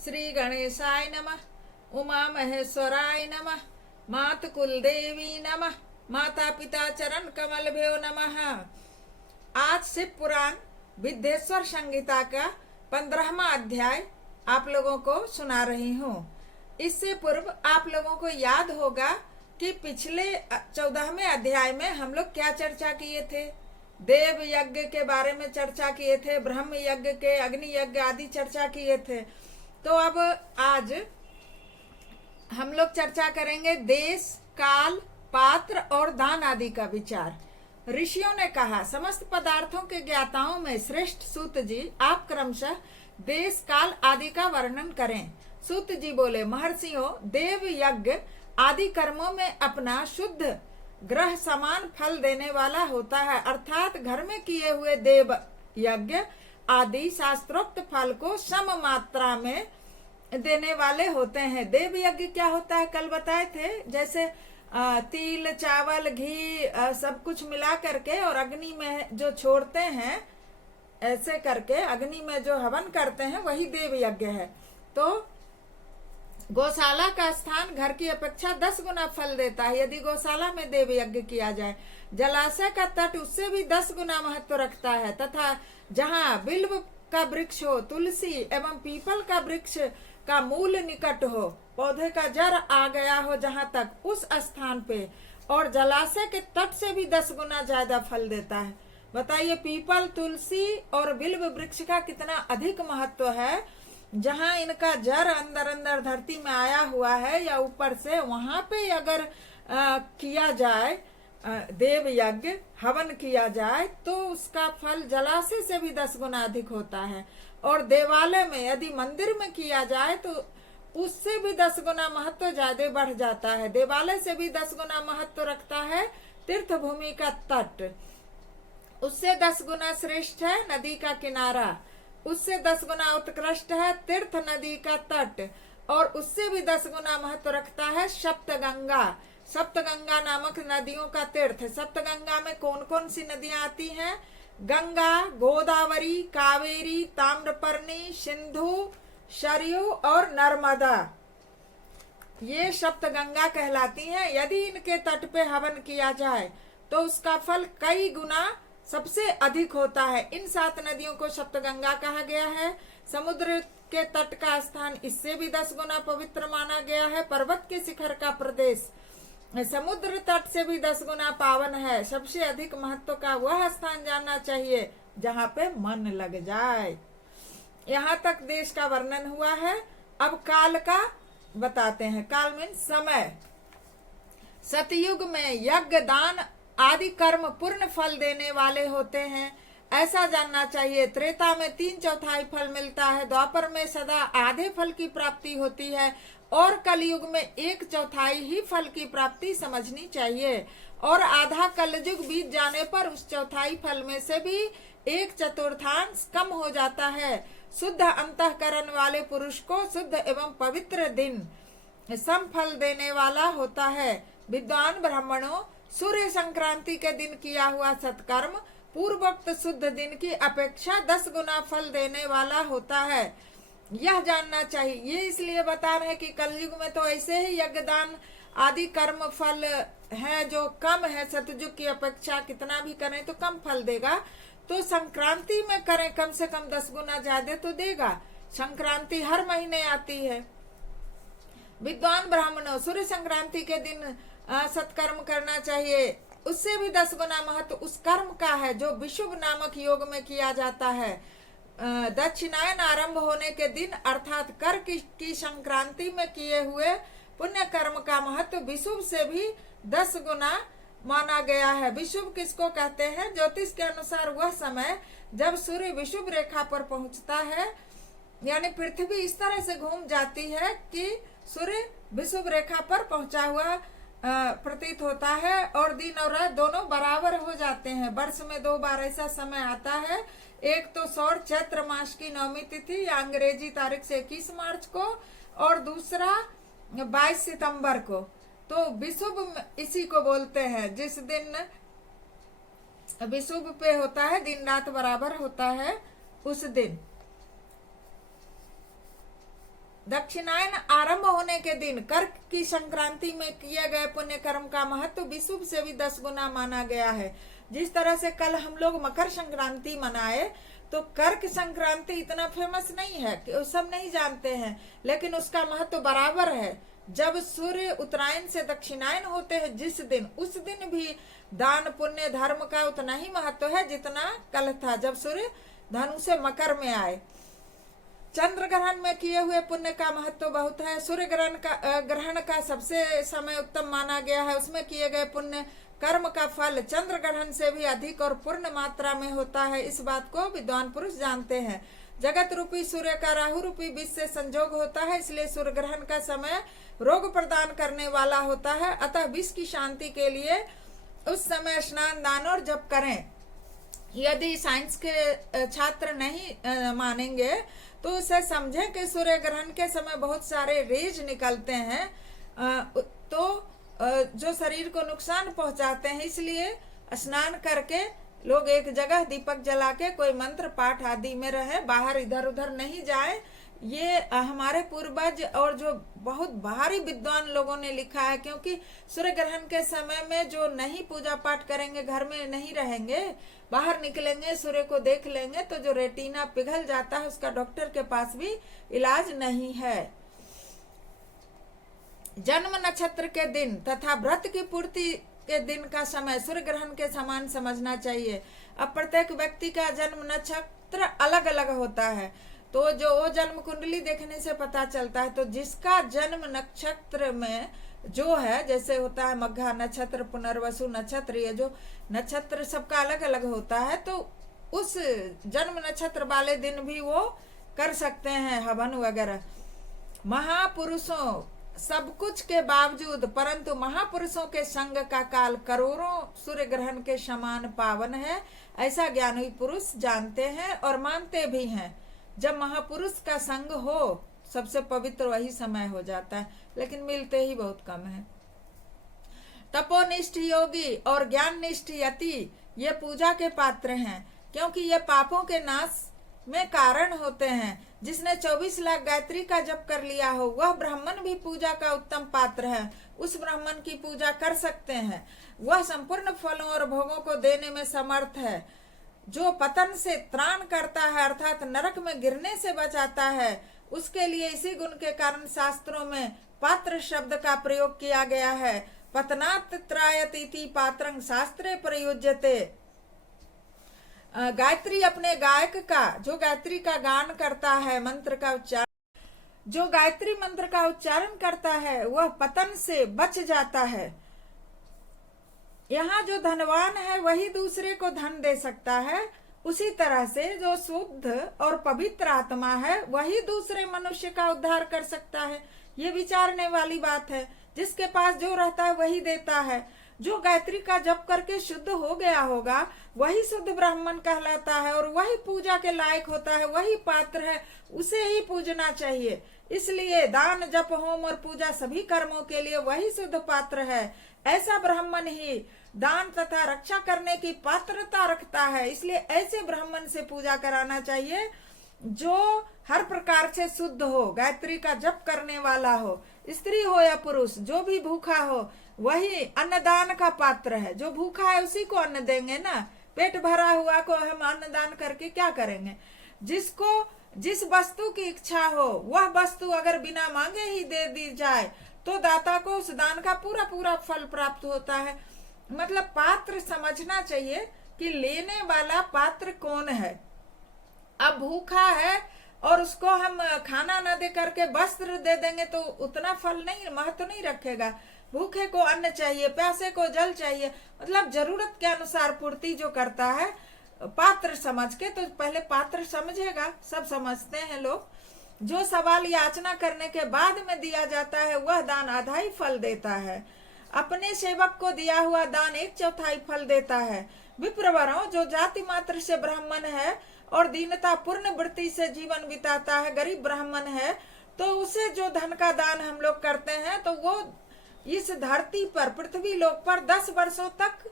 श्री गणेशाय नमः। उमा महेश्वराय नमः। मात कुलदेवी नमः। माता पिता चरण कमल भ्यो नमः। आज शिव पुराण विद्येश्वर संहिता का 15वां अध्याय आप लोगों को सुना रही हूँ। इससे पूर्व आप लोगों को याद होगा कि पिछले 14वें अध्याय में हम लोग क्या चर्चा किए थे। देव यज्ञ के बारे में चर्चा किए थे, ब्रह्म यज्ञ के, अग्नि यज्ञ आदि चर्चा किए थे। तो अब आज हम लोग चर्चा करेंगे देश, काल, पात्र और दान आदि का विचार। ऋषियों ने कहा, समस्त पदार्थों के ज्ञाताओं में श्रेष्ठ सूत जी, आप क्रमशः देश, काल आदि का वर्णन करें। सूत जी बोले, महर्षियों, देव यज्ञ आदि कर्मों में अपना शुद्ध ग्रह समान फल देने वाला होता है, अर्थात घर में किए हुए देव यज्ञ आदि शास्त्रोक्त फल को सम मात्रा में देने वाले होते हैं। देव यज्ञ क्या होता है कल बताए थे, जैसे तिल, चावल, घी सब कुछ मिला करके और अग्नि में जो छोड़ते हैं, ऐसे करके अग्नि में जो हवन करते हैं वही देव यज्ञ है। तो गौशाला का स्थान घर की अपेक्षा 10 गुना फल देता है यदि गौशाला में देव यज्ञ किया जाए। जलाशय का तट उससे भी 10 गुना महत्व रखता है, तथा जहाँ बिल्व का वृक्ष हो, तुलसी एवं पीपल का वृक्ष का मूल निकट हो, पौधे का जड़ आ गया हो जहाँ तक, उस स्थान पे और जलाशय के तट से भी 10 गुना ज्यादा फल देता है। बताइए, पीपल, तुलसी और बिल्व वृक्ष का कितना अधिक महत्व है। जहाँ इनका जड़ अंदर अंदर धरती में आया हुआ है या ऊपर से, वहां पे अगर किया जाए देव यज्ञ, हवन किया जाए, तो उसका फल जलाशय से भी 10 गुना अधिक होता है। और देवालय में यदि मंदिर में किया जाए तो उससे भी 10 गुना महत्व ज्यादा बढ़ जाता है। देवालय से भी 10 गुना महत्व रखता है तीर्थ भूमि का तट, उससे 10 गुना श्रेष्ठ है नदी का किनारा, उससे 10 गुना उत्कृष्ट है तीर्थ नदी का तट, और उससे भी 10 गुना महत्व रखता है सप्तगंगा। सप्तगंगा नामक नदियों का तीर्थ। सप्तगंगा में कौन कौन सी नदियां आती हैं? गंगा, गोदावरी, कावेरी, ताम्रपर्णी, सिंधु, सरयू और नर्मदा, ये सप्तगंगा कहलाती हैं। यदि इनके तट पे हवन किया जाए तो उसका फल कई गुना सबसे अधिक होता है। इन 7 नदियों को सप्तगंगा कहा गया है। समुद्र के तट का स्थान इससे भी 10 गुना पवित्र माना गया है। पर्वत के शिखर का प्रदेश समुद्र तट से भी 10 गुना पावन है। सबसे अधिक महत्व का वह स्थान जानना चाहिए जहाँ पे मन लग जाए। यहाँ तक देश का वर्णन हुआ है। अब काल का बताते हैं। काल मीन समय। सतयुग में यज्ञ, दान आदि कर्म पूर्ण फल देने वाले होते हैं, ऐसा जानना चाहिए। त्रेता में 3/4 फल मिलता है, द्वापर में सदा आधे फल की प्राप्ति होती है, और कलयुग में 1/4 ही फल की प्राप्ति समझनी चाहिए। और आधा कलयुग बीत जाने पर उस 1/4 फल में से भी 1/4 कम हो जाता है। शुद्ध अंतःकरण वाले पुरुष को शुद्ध एवं पवित्र दिन सम फल देने वाला होता है। विद्वान ब्राह्मणों, सूर्य संक्रांति के दिन किया हुआ सत्कर्म पूर्वोक्त शुद्ध दिन की अपेक्षा 10 गुना फल देने वाला होता है, यह जानना चाहिए। ये इसलिए बता रहे हैं कि कलयुग में तो ऐसे ही यज्ञ, दान आदि कर्म फल है जो कम है, सतयुग की अपेक्षा कितना भी करें तो कम फल देगा। तो संक्रांति में करें कम से कम 10 गुना ज्यादा तो देगा। संक्रांति हर महीने आती है। विद्वान ब्राह्मणों, सूर्य संक्रांति के दिन सत्कर्म करना चाहिए, उससे भी 10 गुना महत्व उस कर्म का है जो विशुभ नामक योग में किया जाता है। दक्षिणायन आरंभ होने के दिन अर्थात कर की संक्रांति में किए हुए पुण्य कर्म का महत्व विशुभ से भी 10 गुना माना गया है। विशुभ किसको कहते हैं? ज्योतिष के अनुसार वह समय जब सूर्य विशुभ रेखा पर पहुंचता है, यानी पृथ्वी इस तरह से घूम जाती है कि सूर्य विशुभ रेखा पर पहुंचा हुआ प्रतीत होता है, और दिन और रात दोनों बराबर हो जाते हैं। वर्ष में 2 बार ऐसा समय आता है, एक तो सौर चैत्र मास की 9वीं तिथि या अंग्रेजी तारीख से 21 मार्च को, और दूसरा 22 सितंबर को। तो विशुभ इसी को बोलते हैं, जिस दिन विशुभ पे होता है, दिन रात बराबर होता है, उस दिन। दक्षिणायन आरंभ होने के दिन कर्क की संक्रांति में किए गए पुण्य कर्म का महत्व विषुव से भी 10 गुना माना गया है। जिस तरह से कल हम लोग मकर संक्रांति मनाए, तो कर्क संक्रांति इतना फेमस नहीं है कि सब नहीं जानते हैं, लेकिन उसका महत्व बराबर है। जब सूर्य उत्तरायण से दक्षिणायन होते हैं जिस दिन, उस दिन भी दान पुण्य धर्म का उतना ही महत्व है जितना कल था जब सूर्य धनु से मकर में आए। चंद्र ग्रहण में किए हुए पुण्य का महत्व बहुत है। सूर्य ग्रहण का सबसे समय उत्तम माना गया है। उसमें किए गए पुण्य कर्म का फल चंद्र ग्रहण से भी अधिक और पूर्ण मात्रा में होता है। इस बात को विद्वान पुरुष जानते हैं। जगत रूपी सूर्य का राहु रूपी बीज से संजोग होता है, इसलिए सूर्य ग्रहण का समय रोग प्रदान करने वाला होता है। अतः विष की शांति के लिए उस समय स्नान दान और जप करें। यदि साइंस के छात्र नहीं मानेंगे तो उसे समझें कि सूर्य ग्रहण के समय बहुत सारे रेज निकलते हैं तो जो शरीर को नुकसान पहुंचाते हैं। इसलिए स्नान करके लोग एक जगह दीपक जला के कोई मंत्र पाठ आदि में रहे, बाहर इधर उधर नहीं जाए। ये हमारे पूर्वज और जो बहुत भारी विद्वान लोगों ने लिखा है, क्योंकि सूर्य ग्रहण के समय में जो नहीं पूजा पाठ करेंगे, घर में नहीं रहेंगे, बाहर निकलेंगे, सूर्य को देख लेंगे, तो जो रेटिना पिघल जाता है उसका डॉक्टर के पास भी इलाज नहीं है। जन्म नक्षत्र के दिन तथा व्रत की पूर्ति के दिन का समय सूर्य ग्रहण के समान समझना चाहिए। अब प्रत्येक व्यक्ति का जन्म नक्षत्र अलग अलग होता है, तो जो वो जन्म कुंडली देखने से पता चलता है। तो जिसका जन्म नक्षत्र में जो है, जैसे होता है मघा नक्षत्र, पुनर्वसु नक्षत्र, ये जो नक्षत्र सबका अलग अलग होता है, तो उस जन्म नक्षत्र वाले दिन भी वो कर सकते हैं हवन वगैरह। महापुरुषों सब कुछ के बावजूद परंतु महापुरुषों के संग का काल करोड़ों सूर्य ग्रहण के समान पावन है, ऐसा ज्ञानी पुरुष जानते हैं और मानते भी हैं। जब महापुरुष का संग हो सबसे पवित्र वही समय हो जाता है, लेकिन मिलते ही बहुत कम है। तपोनिष्ठ योगी और ज्ञान निष्ठ यति ये पूजा के पात्र हैं, क्योंकि ये पापों के नाश में कारण होते हैं। जिसने 24 लाख गायत्री का जप कर लिया हो वह ब्राह्मण भी पूजा का उत्तम पात्र है। उस ब्राह्मण की पूजा कर सकते हैं। वह संपूर्ण फलों और भोगों को देने में समर्थ है। जो पतन से त्राण करता है अर्थात नरक में गिरने से बचाता है, उसके लिए इसी गुण के कारण शास्त्रों में पात्र शब्द का प्रयोग किया गया है। पतनात् त्रायतीति पात्रं शास्त्रे प्रयुज्यते। गायत्री अपने गायक का, जो गायत्री का गान करता है, मंत्र का उच्चारण, जो गायत्री मंत्र का उच्चारण करता है वह पतन से बच जाता है। यहाँ जो धनवान है वही दूसरे को धन दे सकता है, उसी तरह से जो शुद्ध और पवित्र आत्मा है वही दूसरे मनुष्य का उद्धार कर सकता है। ये विचारने वाली बात है। जिसके पास जो रहता है वही देता है। जो गायत्री का जप करके शुद्ध हो गया होगा वही शुद्ध ब्राह्मण कहलाता है और वही पूजा के लायक होता है, वही पात्र है, उसे ही पूजना चाहिए। इसलिए दान जप होम और पूजा सभी कर्मों के लिए वही शुद्ध पात्र है। ऐसा ब्राह्मण ही दान तथा रक्षा करने की पात्रता रखता है। इसलिए ऐसे ब्राह्मण से पूजा कराना चाहिए जो हर प्रकार से शुद्ध हो, गायत्री का जप करने वाला हो, स्त्री हो या पुरुष, जो भी भूखा हो वही अन्नदान का पात्र है। जो भूखा है उसी को अन्न देंगे ना, पेट भरा हुआ को हम अन्नदान करके क्या करेंगे। जिसको जिस वस्तु की इच्छा हो वह वस्तु अगर बिना मांगे ही दे दी जाए तो दाता को उस दान का पूरा पूरा फल प्राप्त होता है। मतलब पात्र समझना चाहिए कि लेने वाला पात्र कौन है। अब भूखा है और उसको हम खाना न दे करके वस्त्र दे देंगे तो उतना फल नहीं, महत्व नहीं रखेगा। भूखे को अन्न चाहिए, प्यासे को जल चाहिए, मतलब जरूरत के अनुसार पूर्ति जो करता है पात्र समझ के, तो पहले पात्र समझेगा। सब समझते हैं लोग। जो सवाल याचना करने के बाद में दिया जाता है वह दान आधा ही फल देता है। अपने सेवक को दिया हुआ दान 1/4 फल देता है। विप्रवरों, जो जाति मात्र से ब्राह्मण है और दीनता पूर्ण वृत्ति से जीवन बिताता है, गरीब ब्राह्मण है, तो उसे जो धन का दान हम लोग करते हैं तो वो इस धरती पर, पृथ्वी लोक पर 10 वर्षों तक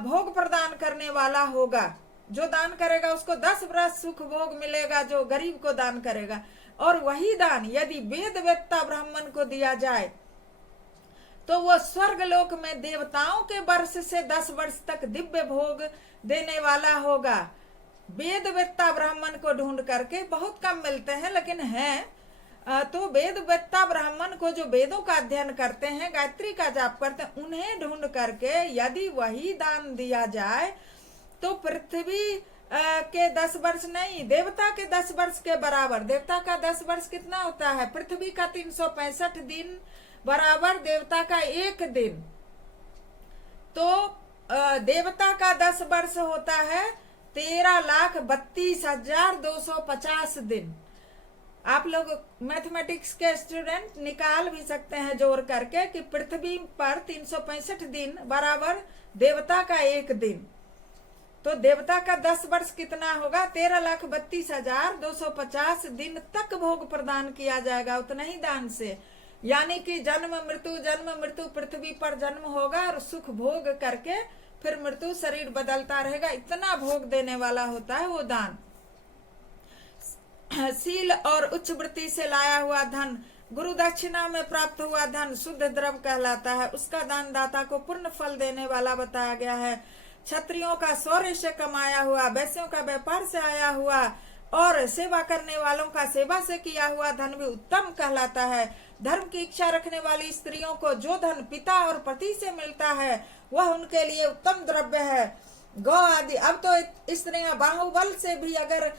भोग प्रदान करने वाला होगा। जो दान करेगा उसको 10 वर्ष सुख भोग मिलेगा, जो गरीब को दान करेगा। और वही दान यदि वेद वेत्ता ब्राह्मण को दिया जाए तो वो स्वर्ग लोक में देवताओं के वर्ष से 10 वर्ष तक दिव्य भोग देने वाला होगा। वेद वेत्ता ब्राह्मण को ढूंढ करके बहुत कम मिलते हैं, लेकिन हैं तो वेद वेत्ता ब्राह्मण को जो वेदों का अध्ययन करते हैं, गायत्री का जाप करते हैं, उन्हें ढूंढ करके यदि वही दान दिया जाए तो पृथ्वी के 10 वर्ष नहीं, देवता के 10 वर्ष के बराबर। देवता का 10 वर्ष कितना होता है? पृथ्वी का 365 दिन बराबर देवता का 1 दिन। तो देवता का 10 वर्ष होता है 13,32,250 दिन। आप लोग मैथमेटिक्स के स्टूडेंट निकाल भी सकते हैं जोड़ करके कि पृथ्वी पर 365 दिन बराबर देवता का 1 दिन। तो देवता का 10 वर्ष कितना होगा? 13,32,250 दिन तक भोग प्रदान किया जाएगा उतना ही दान से। यानी कि जन्म मृत्यु पृथ्वी पर जन्म होगा और सुख भोग करके फिर मृत्यु, शरीर बदलता रहेगा, इतना भोग देने वाला होता है वो दान। शील और उच्च वृत्ति से लाया हुआ धन, गुरु दक्षिणा में प्राप्त हुआ धन शुद्ध द्रव्य कहलाता है, उसका दान दाता को पूर्ण फल देने वाला बताया गया है। क्षत्रियों का शौर्य से कमाया हुआ, वैश्यों का व्यापार से आया हुआ और सेवा करने वालों का सेवा से किया हुआ धन भी उत्तम कहलाता है। धर्म की इच्छा रखने वाली स्त्रियों को जो धन पिता और पति से मिलता है वह उनके लिए उत्तम द्रव्य है। गौ आदि, अब तो स्त्रियां बाहुबल से भी अगर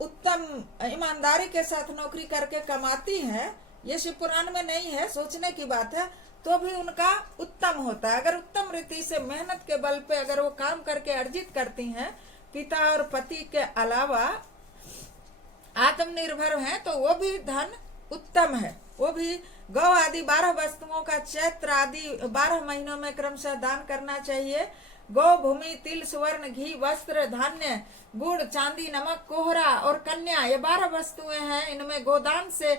उत्तम ईमानदारी के साथ नौकरी करके कमाती हैं, ये शिव पुराण में नहीं है, सोचने की बात है, तो भी उनका उत्तम होता है। अगर उत्तम रीति से मेहनत के बल पे अगर वो काम करके अर्जित करती हैं, पिता और पति के अलावा आत्मनिर्भर हैं, तो वो भी धन उत्तम है। वो भी गौ आदि 12 वस्तुओं का चैत्र आदि 12 महीनों में क्रमशः दान करना चाहिए। गौ, भूमि, तिल, सुवर्ण, घी, वस्त्र, धान्य, गुड़, चांदी, नमक, कोहरा और कन्या, ये 12 वस्तुएं हैं। इनमें गोदान से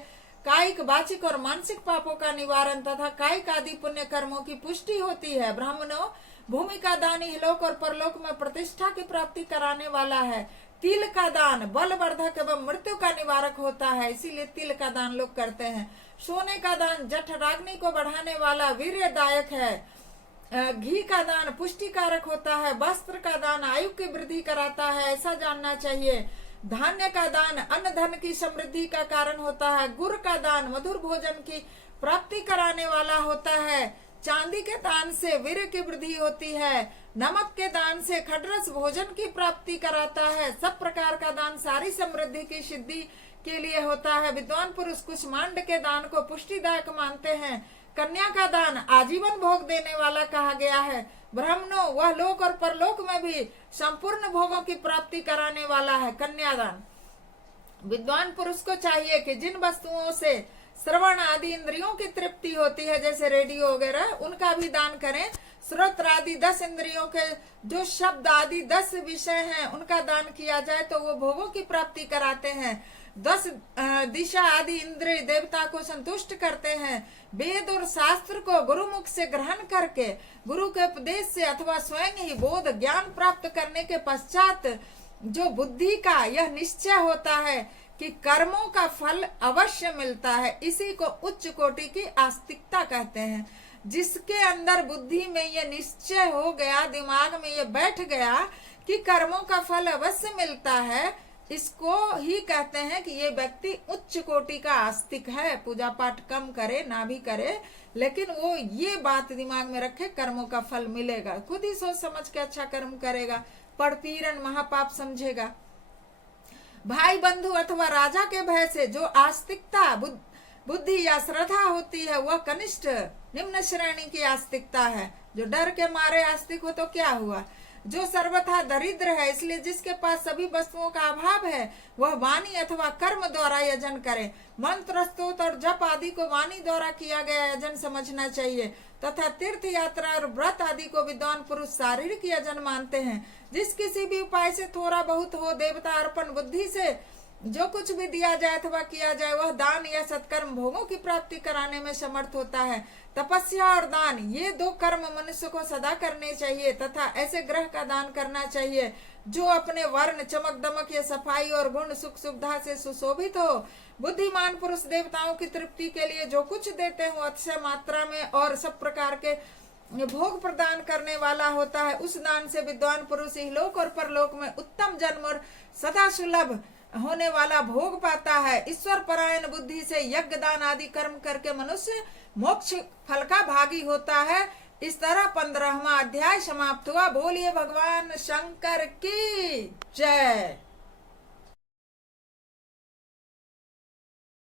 कायिक, वाचिक और मानसिक पापों का निवारण तथा कायिक आदि पुण्य कर्मों की पुष्टि होती है। ब्राह्मणों, भूमि का दान इहलोक और परलोक में प्रतिष्ठा की प्राप्ति कराने वाला है। तिल का दान बलवर्धक एवं मृत्यु का निवारक होता है, इसीलिए तिल का दान लोग करते हैं। सोने का दान जठराग्नि को बढ़ाने वाला वीर्यदायक है। घी का दान पुष्टिकारक होता है। वस्त्र का दान आयु की वृद्धि कराता है, ऐसा जानना चाहिए। धान्य का दान अन्न धन की समृद्धि का कारण होता है। गुड़ का दान मधुर भोजन की प्राप्ति कराने वाला होता है। चांदी के दान से वीर्य की वृद्धि होती है। नमक के दान से खडरस भोजन की प्राप्ति कराता है। सब प्रकार का दान सारी समृद्धि की सिद्धि के लिए होता है। विद्वान पुरुष कुष्मांड के दान को पुष्टिदायक मानते हैं। कन्या का दान आजीवन भोग देने वाला कहा गया है। ब्राह्मणों, वह लोक और परलोक में भी संपूर्ण भोगों की प्राप्ति कराने वाला है। कन्यादान विद्वान पुरुष को चाहिए कि जिन वस्तुओं से श्रवण आदि इंद्रियों की तृप्ति होती है, जैसे रेडियो वगैरह, उनका भी दान करें। श्रोत्र आदि 10 इंद्रियों के जो शब्द आदि 10 विषय हैं, उनका दान किया जाए तो वो भोगों की प्राप्ति कराते हैं। 10 दिशा आदि इंद्रिय देवता को संतुष्ट करते हैं। वेद और शास्त्र को गुरुमुख से ग्रहण करके गुरु के उपदेश से अथवा स्वयं ही बोध ज्ञान प्राप्त करने के पश्चात जो बुद्धि का यह निश्चय होता है कि कर्मों का फल अवश्य मिलता है, इसी को उच्च कोटि की आस्तिकता कहते हैं। जिसके अंदर बुद्धि में ये निश्चय हो गया, दिमाग में ये बैठ गया कि कर्मों का फल अवश्य मिलता है, इसको ही कहते हैं कि ये व्यक्ति उच्च कोटि का आस्तिक है। पूजा पाठ कम करे ना भी करे, लेकिन वो ये बात दिमाग में रखे कर्मों का फल मिलेगा। खुद ही सोच समझ के अच्छा कर्म करेगा, पड़पीरन महापाप समझेगा। भाई बंधु अथवा राजा के भय से जो आस्तिकता बुद्धि या श्रद्धा होती है, वह कनिष्ठ निम्न श्रेणी की आस्तिकता है। जो डर के मारे आस्तिक हो तो क्या हुआ? जो सर्वथा दरिद्र है, इसलिए जिसके पास सभी वस्तुओं का अभाव है, वह वाणी अथवा कर्म द्वारा यजन करे। मंत्र, स्तोत्र और जप आदि को वाणी द्वारा किया गया यजन समझना चाहिए तथा तीर्थ यात्रा और व्रत आदि को विद्वान पुरुष शारीरिक यजन मानते हैं। जिस किसी भी उपाय से थोड़ा बहुत हो देवता अर्पण बुद्धि से जो कुछ भी दिया जाए अथवा किया जाए वह दान या सत्कर्म भोगों की प्राप्ति कराने में समर्थ होता है। तपस्या और दान ये दो कर्म मनुष्य को सदा करने चाहिए तथा ऐसे ग्रह का दान करना चाहिए जो अपने वर्ण, चमक दमक या सफाई और गुण, सुख सुविधा से सुशोभित हो। बुद्धिमान पुरुष देवताओं की तृप्ति के लिए जो कुछ देते हो अतिशय मात्रा में और सब प्रकार के भोग प्रदान करने वाला होता है। उस दान से विद्वान पुरुष इहलोक और परलोक में उत्तम जन्म और सदा सुलभ होने वाला भोग पाता है। ईश्वर परायण बुद्धि से यज्ञ, दान आदि कर्म करके मनुष्य मोक्ष फल का भागी होता है। इस तरह 15वां अध्याय समाप्त हुआ। बोलिए भगवान शंकर की जय।